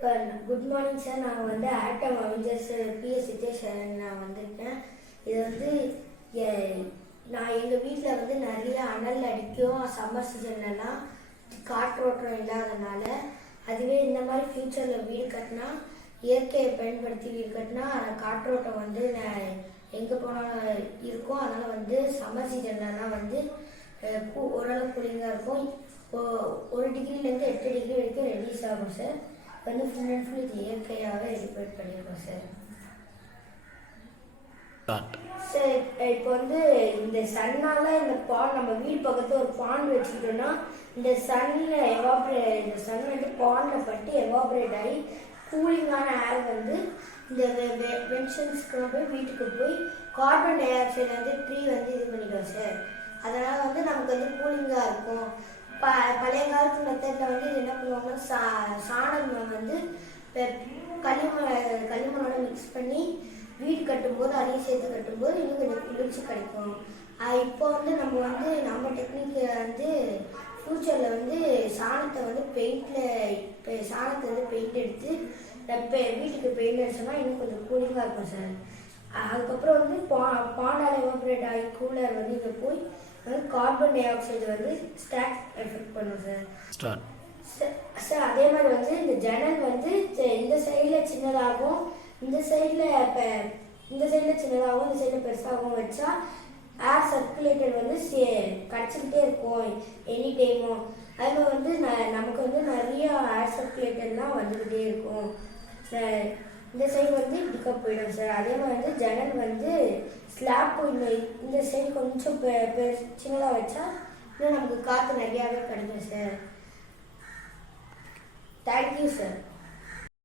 Good morning sir. நான் வந்து ஆட்டம் Avengers PS Siddhesh நான் வந்திருக்கேன். இது வந்து நான் எங்கள் வீட்டில் வந்து நிறைய அனல் அடிக்கும். சம்மர் சீசன்லலாம் காற்றோட்டம் இல்லாதனால, அதுவே இந்த மாதிரி ஃப்யூச்சரில் வீடு கட்டினா, இயற்கையை பயன்படுத்தி வீடு கட்டினா காற்றோட்டம் வந்து எங்கே போனாலும் இருக்கும். அதனால் வந்து சம்மர் சீசன்லலாம் வந்து ஓரளவு கூலிங்காக இருக்கும். 1 டிகிரிலேருந்து 8 டிகிரி வரைக்கும் ரெடியூஸ் ஆகும் சார். வந்து ஃபுல் அண்ட் ஃபுல் இது இயற்கையாகவே ரெடிபேட் பண்ணியிருக்கோம் சார். சார் இப்போ வந்து இந்த சன்னால் இந்த நம்ம வீடு பக்கத்தில் ஒரு பாண்ட் வச்சுக்கிட்டோம்னா, இந்த சன்னை இந்த சன் வந்து பாண்டில் பட்டு எவாபரேட் ஆகி கூலிங்கான ஏர் வந்து இந்த வென்ஷன்ஸ்க்கு போய் வீட்டுக்கு போய் கார்பன் டை ஆக்சைடு வந்து ட்ரீ வந்து இது பண்ணிடும் சார். அதனால் வந்து நமக்கு வந்து கூலிங்காக இருக்கும். பழைய காலத்து மெத்தடில் வந்து இது என்ன பண்ணுவாங்கன்னா, சாணம் வந்து களிமண்ணோட மிக்ஸ் பண்ணி வீடு கட்டும்போது அதையும் சேர்த்து கட்டும்போது இன்னும் கொஞ்சம் குளிர்ச்சி கிடைக்கும். இப்போ வந்து நம்ம டெக்னிக்கை வந்து ஃப்யூச்சரில் வந்து சாணத்தை வந்து சாணத்தை வந்து பெயிண்ட் எடுத்து வீட்டுக்கு பெயிண்ட் அடிச்சோம்னா இன்னும் கொஞ்சம் கூலிங்காக இருக்கும் சார். அதுக்கப்புறம் வந்து பாண்டால் எவாபரேட் ஆகி கூலர் வந்து இங்கே போய் கார்பன் டை ஆக்சைடு வந்து ஸ்டாக் எஃபெக்ட் பண்ணும் சார். சார் அதே மாதிரி வந்து இந்த ஜன்னல் வந்து இந்த சைடில் சின்னதாகவும் இந்த சைடில் சின்னதாகவும் இந்த சைடில் பெருசாகவும் வச்சா ஏர் சர்க்குலேட்டர் வந்து கிடச்சிக்கிட்டே இருக்கும் எனி டைமும். அது வந்து நமக்கு வந்து நிறைய ஏர் சர்க்குலேட்டர்லாம் வந்துக்கிட்டே இருக்கும். இந்த சைடு வந்து பிக்கப் போயிடும் சார். அதே மாதிரி வந்து ஜன்னல் வந்து ஸ்லாப் இந்த சைடு கொஞ்சம் சின்னதாக வச்சா இன்னும் நமக்கு காற்று நிறையாவே கிடைக்கும் சார். Thank you sir.